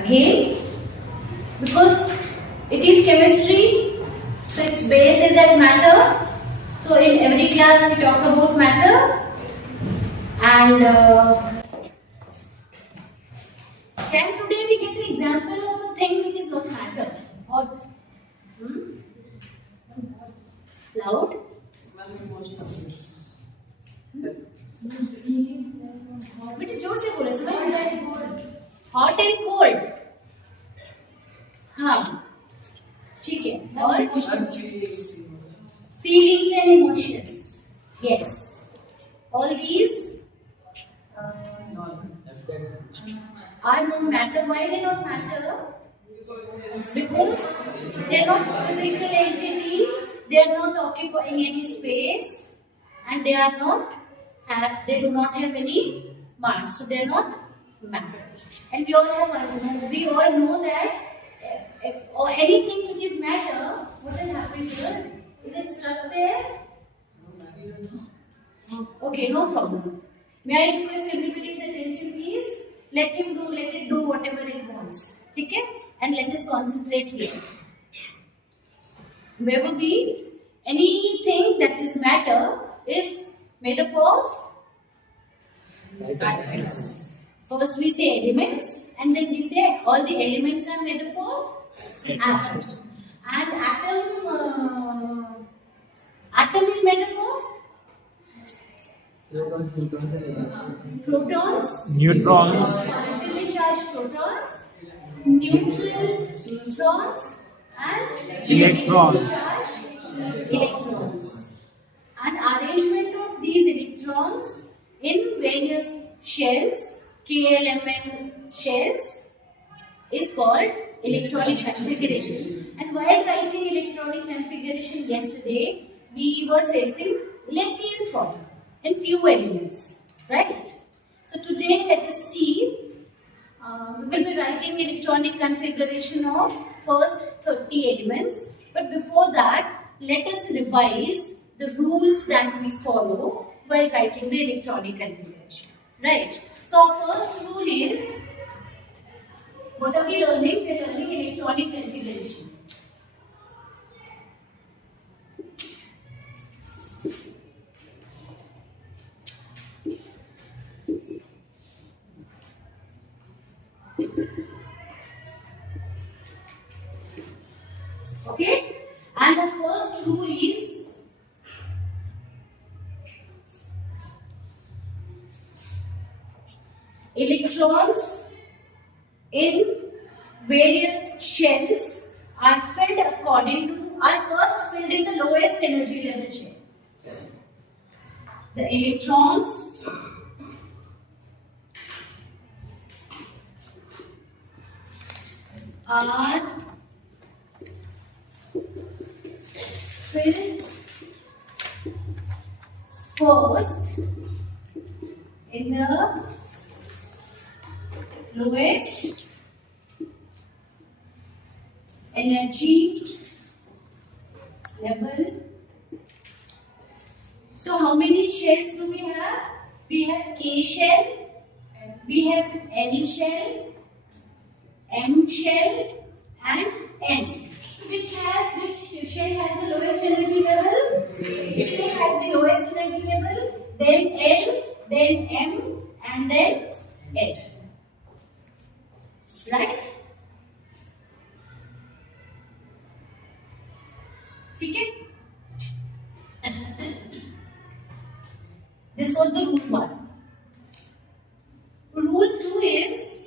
Again, because it is chemistry, so its base is at matter. So in every class we talk about matter. And can today we get an example of a thing which is not matter? Or loud? बेटे जोर से बोले समझ में आया? Hot and cold. हाँ, ठीक है. और feelings and emotions. Yes. All these are not matter. Why they not matter? Because they are not physical entity. They are not occupying any space, and they are not they do not have any mass. So they are not matter. And we all know that or anything which is matter, what has happened here? Is it stuck there? Okay, no problem. May I request everybody's attention, please? Let it do whatever it wants. Okay? And let us concentrate here. Where will be anything that is matter is made up of atoms. First we say elements, and then we say all the elements are made up of atoms. And atom is made up of protons, neutrons, positively charged protons, neutral neutrons, and electrons. charged electrons. And arrangement of these electrons in various shells, KLMN shells, is called electronic configuration. And while writing electronic configuration yesterday, we were facing Electron problem and few elements, right? So today let us see, we will be writing electronic configuration of first 30 elements. But before that, let us revise the rules that we follow while writing the electronic configuration, right? So our first rule is, what are we learning? We are learning electronic configuration. Okay? And the first rule is, electrons in various shells are filled first filled in the lowest energy level shell. The electrons are filled first in the lowest energy level. So how many shells do we have? We have K shell, we have L shell, M shell, and N. Which shell has the lowest energy level? Which shell has the lowest energy level? Then L, then M, and then L. Right? Okay? This was the rule 1. Rule 2 is,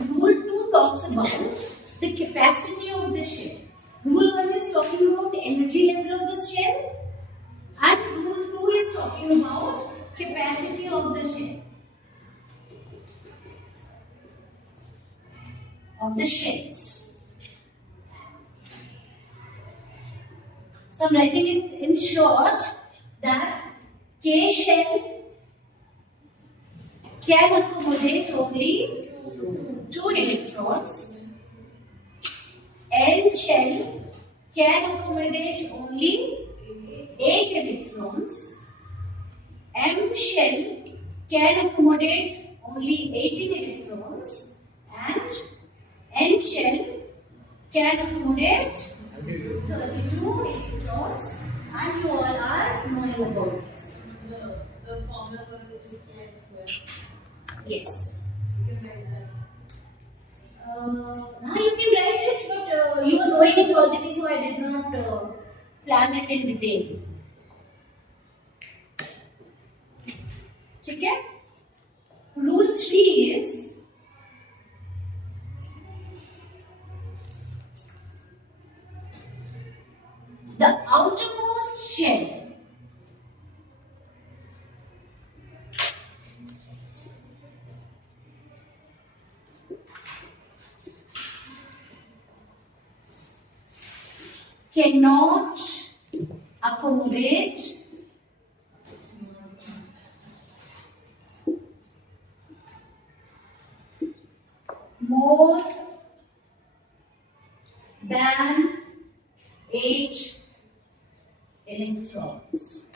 rule 2 talks about the capacity of the shell. Rule 1 is talking about the energy level of the shell, and rule 2 is talking about capacity of the shell. Of the shells. So I am writing it in short that K shell can accommodate only 2 electrons. L shell can accommodate only 8 electrons. M shell can accommodate only 18 electrons and N shell can accommodate 32 electrons, and you all are knowing about this. The formula for it is 2x square. Yes. You can write that. You can write it, but you are knowing it already, so I did not plan it in detail. Okay? Rule 3 is the outermost shell cannot accommodate more than 8 electrons.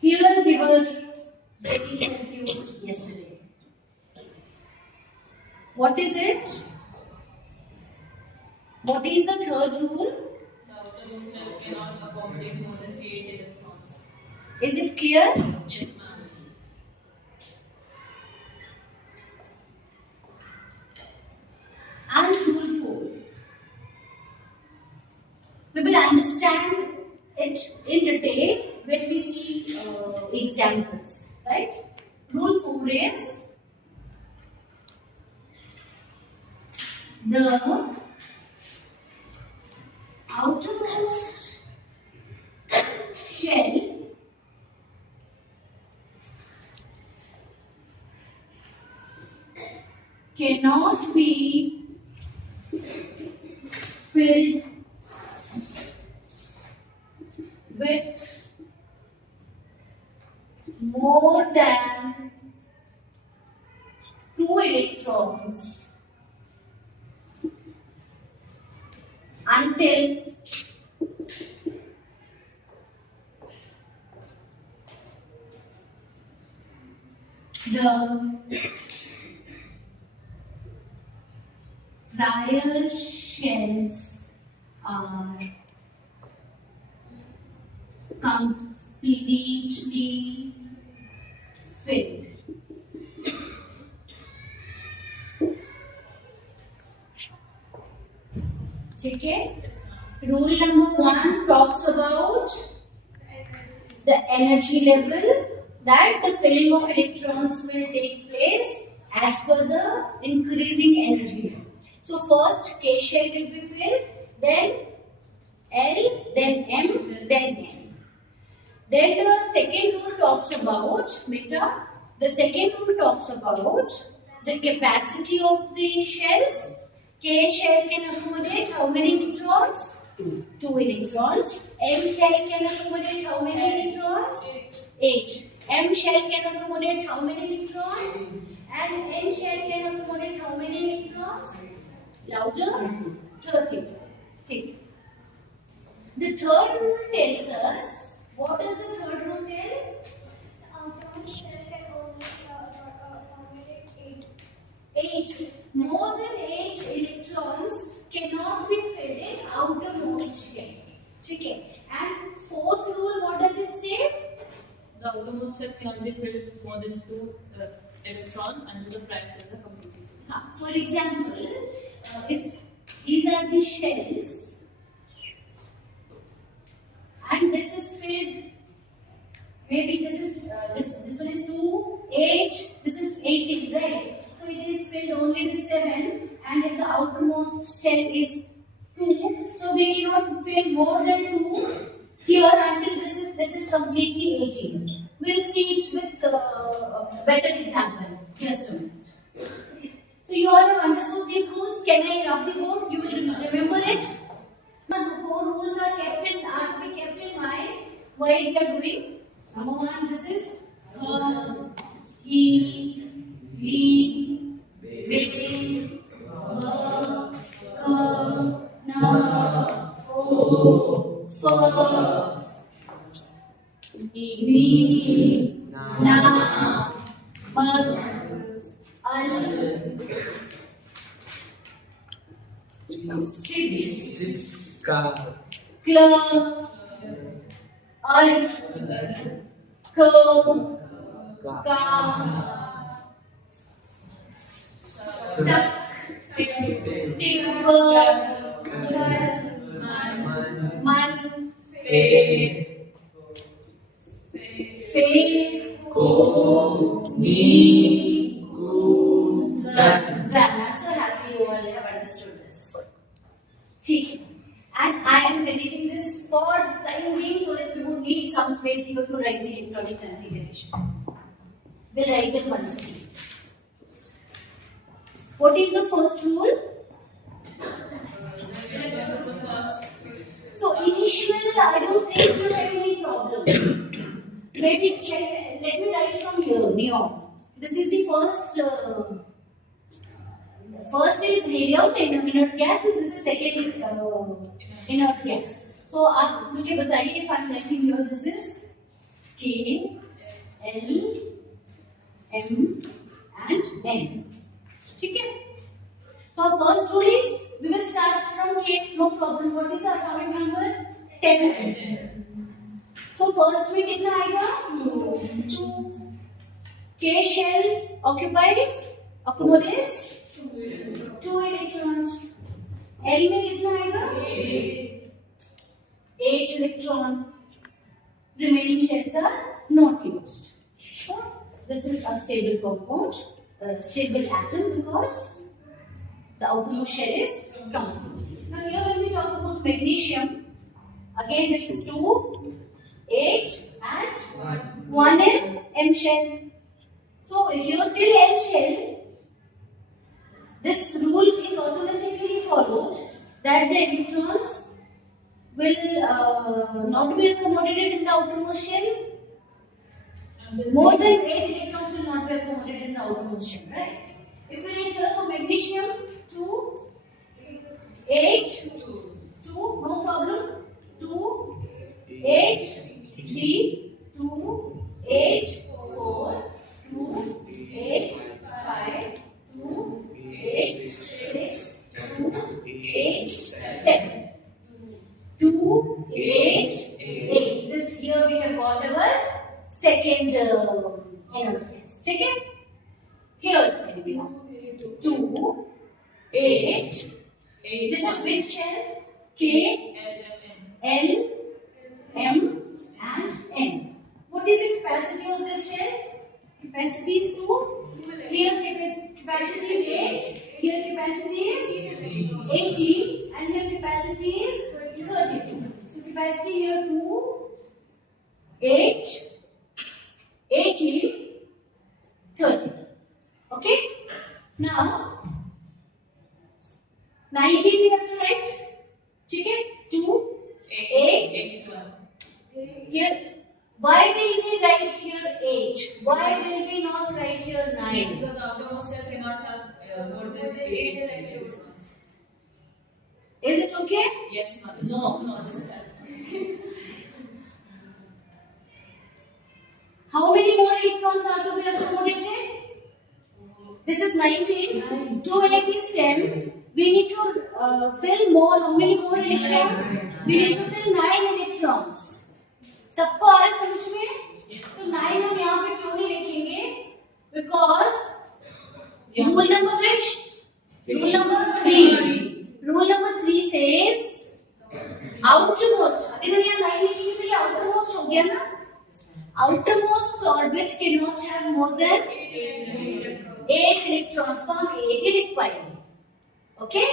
Here we were getting confused yesterday. What is it? What is the third rule? The outermost shell cannot accommodate more than 8 electrons. Is it clear? Yes, ma'am. And rule 4. We will understand it in detail when we see examples, right? Rule 4 is the outermost shell cannot be filled with more than 2 electrons until the prior shells are completely filled. Okay? Rule number 1 talks about the energy level, that the filling of electrons will take place as per the increasing energy level. So first K shell will be filled, then L, then M, then N. Then the second rule talks about, beta, the second rule talks about the capacity of the shells. K shell can accommodate how many electrons? 2 electrons. M shell can accommodate how many electrons? 8. M shell can accommodate how many electrons? And N shell can accommodate how many electrons? Louder? 32. Okay. The third rule tells us, what does the third rule tell? Outermost shell can only accommodate 8. More than 8 electrons cannot be filled in outermost shell. Okay. And fourth rule, what does it say? The outermost shell cannot be filled more than 2 electrons until the prior shells are completely filled. For example, if these are the shells and this is filled, maybe this is this one is 2, 8, this is 18, right? So it is filled only with 7, and if the outermost shell is 2, so we cannot fill more than 2 here until this is completely 18. We'll see it with a better example. Just a minute. So you all have understood these rules. Can I rub the board? You will remember it. The 4 rules are to be kept in mind while we are doing. Number 1, this is E, V, B, N, O, F. Ni, Na, Mag, Al, Sid, Kla, Ar, Ko, Ka, Sak, Timber, Man, Fe, Ko, Ni, Ku, Zan. I'm so happy you all have understood this. ठीक. And I am editing this for time being so that we would need some space here to write the electronic configuration. We'll write this once again. What is the first rule? So initial, I don't think you have any problem. Maybe check. Let me write from here. Neon. This is the first. First is helium, inert gas, and this is second inert gas. So आप मुझे बताइए if I'm writing here this is K, L, M and N. ठीक है? So our first rule is we will start from K, no problem. What is the atomic number? 10. So first में कितना आएगा? 2. K shell accommodates 2 electrons. L में कितना आएगा? 8 electron. Remaining shells are not used. So this is a stable compound, stable atom because the outermost shell is complete. Now here when we talk about magnesium, again this is 2, 8 and 1 in M shell. So here till L shell, this rule is automatically followed that the electrons will not be accommodated in the outermost shell. More than 8 electrons will not be accommodated in the outermost shell, right? If we write here for magnesium 2, 8, 2, no problem. 2, 8, 3, 2, 8, 4, 2, 8, 5, 2, 8, 6, 2, 8, 7. 2, 8, 8. This here we have got our second inert gas. Take it? Here, 2, 8. This is which shell? K, L, M and N. What is the capacity of this shell? Capacity is 2. Here capacity is 8. Here capacity is 80. And here capacity is 32. So capacity here 2, 8, 80, 30. Okay? Now 19 we have to write. Chicken 2, 8. Here. Why will we write here 8? Why will we not write here 9? Because outermost cell cannot have more than 8. Is it okay? Yes, ma'am. No, this time. How many more electrons are to be accommodated? This is 19. 2 8 is 10. We need to fill more. How many more electrons? We need to fill 9 electrons. सबको आ रहा है समझ में? तो 9 हम यहाँ पे क्यों नहीं लिखेंगे? Because rule number which? Rule number 3. Rule number 3 says outermost. अगर हम यहाँ 9 लिखेंगे तो ये outermost हो गया ना? Outermost orbit cannot have more than 8 electrons. So हम 8 ही लिख पाएंगे. Okay?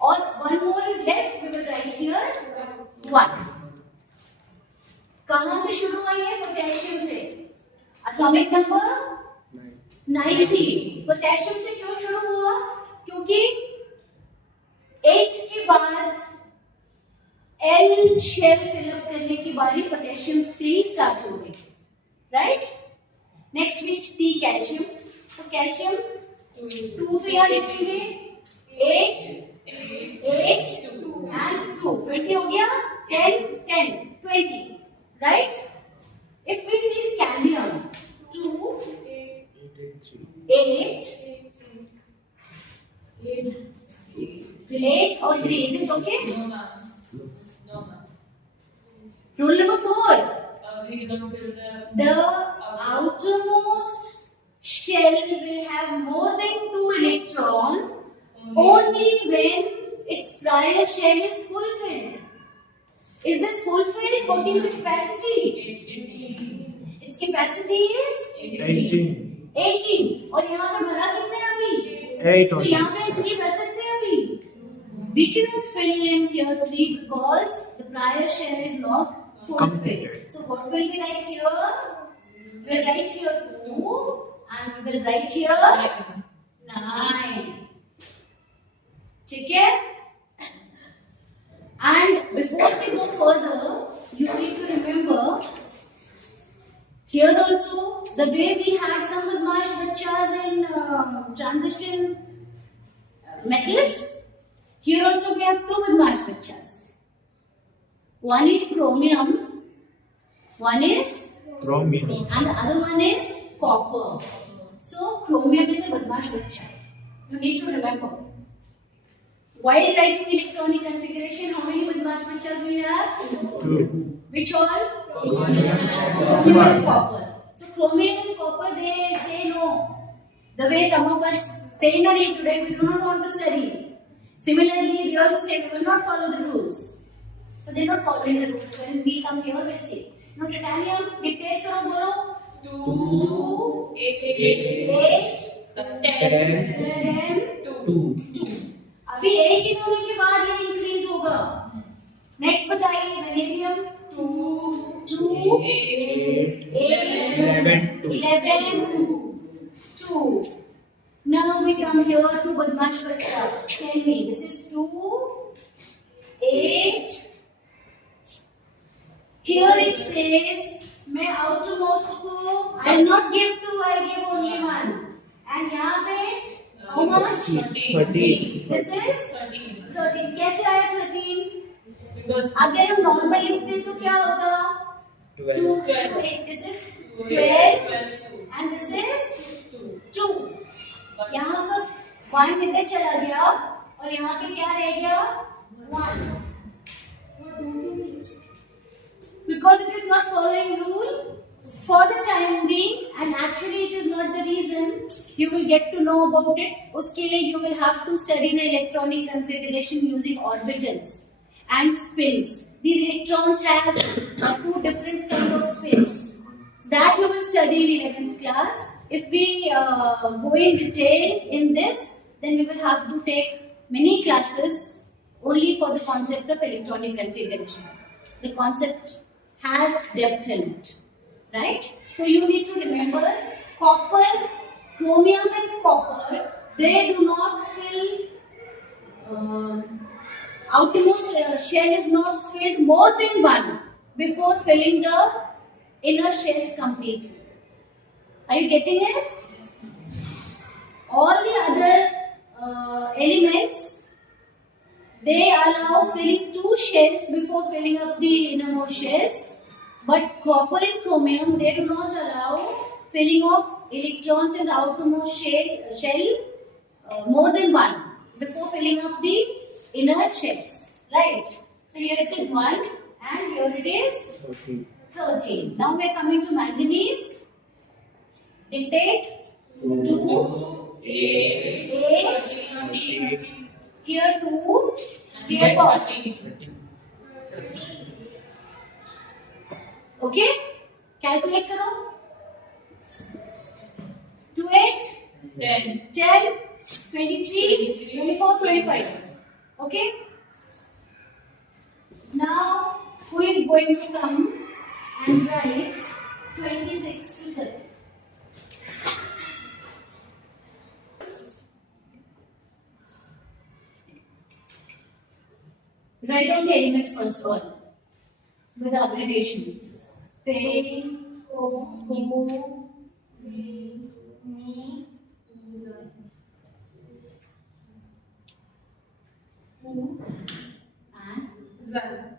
और one more is left. We will write here 1. कहाँ से शुरू हुई है? पोटेशियम से. Atomic number 90. पोटेशियम से क्यों शुरू हुआ? क्योंकि 8 के बाद L शेल फिलअप करने की बारी पोटेशियम से ही स्टार्ट हो गई. Right? Next we see calcium. तो कैल्शियम 2 तो यहाँ लिखेंगे. 8 एंड 2 20 हो गया. 10 10 20. right? If we see scandium, 2, 8, 8 or 3, is it okay? No, ma'am. No, ma'am. Rule number 4. We don't fill The outermost shell will have more than 2 electrons only when its prior shell is fulfilled. Is this fulfilled? What is the capacity? Its capacity is 18. 18. और यहाँ पे भरा कितने हैं अभी? 8 तो यहाँ पे 3 भर सकते हैं अभी? We cannot fill in here 3 because the prior shell is not fulfilled. Completed. So what will we write here? We will write here 2 and we will write here 9. ठीक है? And before we go further, you need to remember here also the way we had some badmash bachas in transition metals. Here also we have 2 badmash bachas. One is chromium, one is Chromium. and the other one is copper. So chromium is a badmash bacha. You need to remember. While writing electronic configuration, how many badmash bachas we have? 2. Which all? Chromium. Chromium and copper. So chromium and copper, they say no. The way some of us say in the name today, we do not want to study. Similarly, they also say we will not follow the rules. So they are not following the rules. When we come here, we'll say. Now titanium, dictate karo bolo. 2, 8, 10, 2. अभी 8 होने के बाद ये increase होगा. Next बताइए vanadium 2, 11, 2. Now we come here to badmash bacha. Tell me, this is 2, 8. Here it says, मैं outermost को I will not give 2, I will give only 1. And यहाँ पे how much? 13. This is 13. कैसे आया 13? Because अगर हम normal लिखते तो क्या होगा? 2, 8. This is 12 and this is 2. यहाँ का 1 इधर चला गया और यहाँ पे क्या रह गया? 1. Because it is not following rule for the time being, and actually it is not the reason. You will get to know about it. उसके लिए you will have to study the electronic configuration using orbitals and spins. These electrons have 2 different kinds of spins. That you will study in 11th class. If we go in detail in this, then we will have to take many classes only for the concept of electronic configuration. The concept has depth in it, right? So you need to remember copper, chromium and copper, they do not fill, outermost shell is not filled more than 1 before filling the inner shells completely. Are you getting it? All the other elements, they allow filling 2 shells before filling up the innermost shells. But copper and chromium, they do not allow filling of electrons in the outermost shell more than 1 before filling up the inner shells. Right? So here it is 1 and here it is 13. Now we are coming to manganese. Dictate 2, 8, here 2, here what? Okay? Calculate करो. 2, 8, 10, 23, 24, 25. Okay? Now, who is going to come and write 26 to 30? Write down the elements first of all with abbreviation. Fe, Ko, Mu, Mi, Hu, and Zan.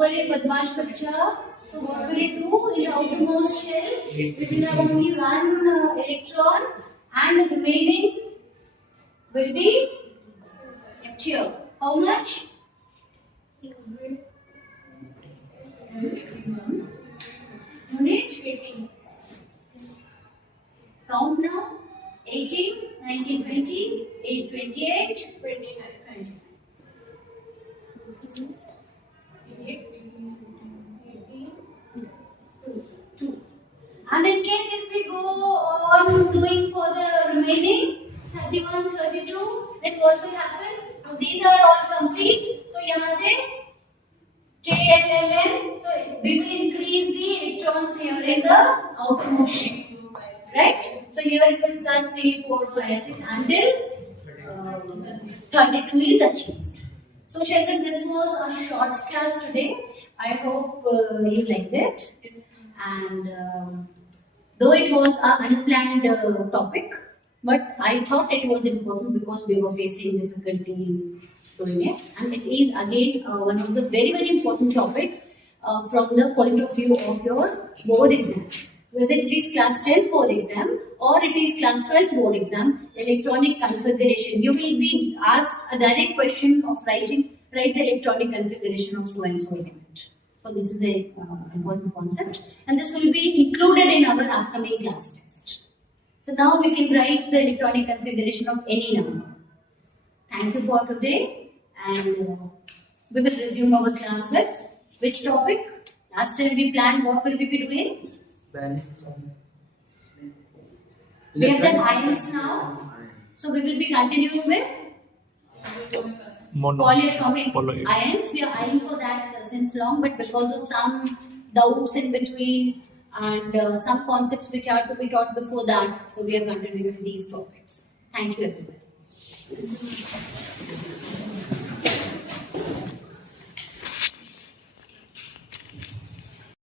Upper is Badmash structure. So what will it do? In the outermost shell, we will have only one electron and the remaining will be kept here. How much? Unit? 18. Count now. 18, 19, 20, 8, 28, 29. 2. And in case if we go on doing for the remaining 31, 32, then what will happen? Now these are all complete. So यहाँ से KLMN. So we will increase the electrons here in the outermost shell. Right? So here it will start 3, 4, 5, 6 until 32 is achieved. So children, this was a short class today. I hope you liked it. And though it was an unplanned topic, but I thought it was important because we were facing difficulty doing it. And it is again one of the very, very important topic from the point of view of your board exams. Whether it is class 10th board exam or it is class 12th board exam, electronic configuration, you will be asked a direct question of write the electronic configuration of so and so element. So this is a important concept, and this will be included in our upcoming class test. So now we can write the electronic configuration of any number. Thank you for today, and we will resume our class with which topic? Last time we planned what will we be doing? Balance of We have done ions now, so we will be continuing with polyatomic ions. We are eyeing for that since long, but because of some doubts in between and some concepts which are to be taught before that, so we are continuing with these topics. Thank you, everybody.